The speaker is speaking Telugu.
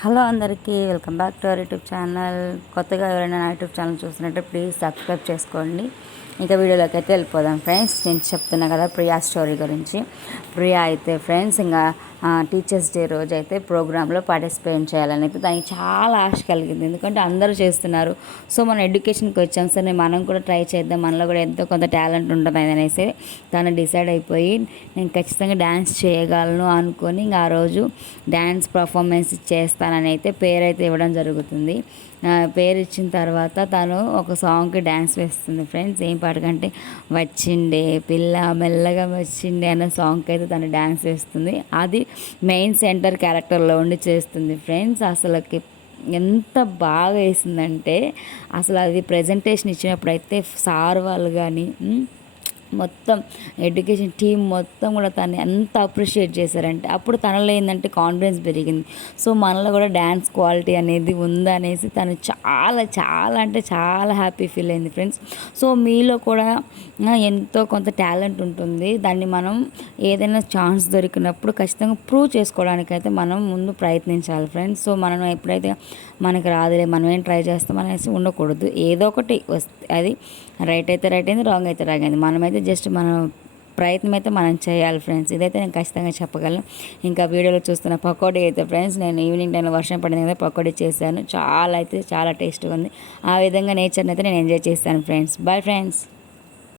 హలో అందరికీ welcome back to our YouTube channel. కొత్తగా ఎవరైనా నా యూట్యూబ్ ఛానల్ చూస్తున్నట్టే ప్లీజ్ సబ్స్క్రైబ్ చేసుకోండి. ఇంకా వీడియోలోకి అయితే వెళ్ళిపోదాం ఫ్రెండ్స్. నేను చెప్తున్నా కదా ప్రియా స్టోరీ గురించి. ప్రియా అయితే ఫ్రెండ్స్ ఇంకా టీచర్స్ డే రోజు అయితే ప్రోగ్రాంలో పార్టిసిపేట్ చేయాలని అయితే దానికి చాలా ఆశ కలిగింది. ఎందుకంటే అందరూ చేస్తున్నారు, సో మనం ఎడ్యుకేషన్కి వచ్చాం సరే మనం కూడా ట్రై చేద్దాం, మనలో కూడా ఎంతో కొంత టాలెంట్ ఉంటుంది అనేసి తను డిసైడ్ అయిపోయి నేను ఖచ్చితంగా డ్యాన్స్ చేయగలను అనుకొని ఇంకా ఆ రోజు డ్యాన్స్ పర్ఫార్మెన్స్ చేస్తానని అయితే పేరైతే ఇవ్వడం జరుగుతుంది. పేరు ఇచ్చిన తర్వాత తను ఒక సాంగ్కి డ్యాన్స్ వేస్తుంది ఫ్రెండ్స్. ఏం పాటకంటే వచ్చిండే పిల్ల మెల్లగా వచ్చిండే అన్న సాంగ్కి అయితే తను డ్యాన్స్ వేస్తుంది. అది మెయిన్ సెంటర్ క్యారెక్టర్లో ఉండి చేస్తుంది ఫ్రెండ్స్. అసలుకి ఎంత బాగా వేసిందంటే అసలు అది ప్రజెంటేషన్ ఇచ్చినప్పుడు అయితే సార్ వాళ్ళు కానీ మొత్తం ఎడ్యుకేషన్ టీం మొత్తం కూడా తను ఎంత అప్రిషియేట్ చేశారంటే అప్పుడు తనలో ఏంటంటే కాన్ఫిడెన్స్ పెరిగింది. సో మనలో కూడా డ్యాన్స్ క్వాలిటీ అనేది ఉందనేసి తను చాలా చాలా అంటే చాలా హ్యాపీ ఫీల్ అయింది ఫ్రెండ్స్. సో మీలో కూడా ఎంతో కొంత టాలెంట్ ఉంటుంది, దాన్ని మనం ఏదైనా ఛాన్స్ దొరికినప్పుడు ఖచ్చితంగా ప్రూవ్ చేసుకోవడానికైతే మనం ముందు ప్రయత్నించాలి ఫ్రెండ్స్. సో మనం ఎప్పుడైతే మనకి రాదులే మనం ఏం ట్రై చేస్తాం అనేసి ఉండకూడదు. ఏదో ఒకటి వస్తే అది రైట్ అయితే రైట్ అయింది, రాంగ్ అయితే రాంగ్ అయింది, మనమైతే జస్ట్ మనం ప్రయత్నం అయితే మనం చేయాలి ఫ్రెండ్స్. ఇదైతే నేను ఖచ్చితంగా చెప్పగలను. ఇంకా వీడియోలో చూస్తున్న పకోడీ అయితే ఫ్రెండ్స్ నేను ఈవినింగ్ టైంలో వర్షం పడింది కదా పకోడీ చేశాను. చాలా అయితే చాలా టేస్ట్గా ఉంది. ఆ విధంగా నేచర్ని అయితే నేను ఎంజాయ్ చేశాను ఫ్రెండ్స్. Bye friends.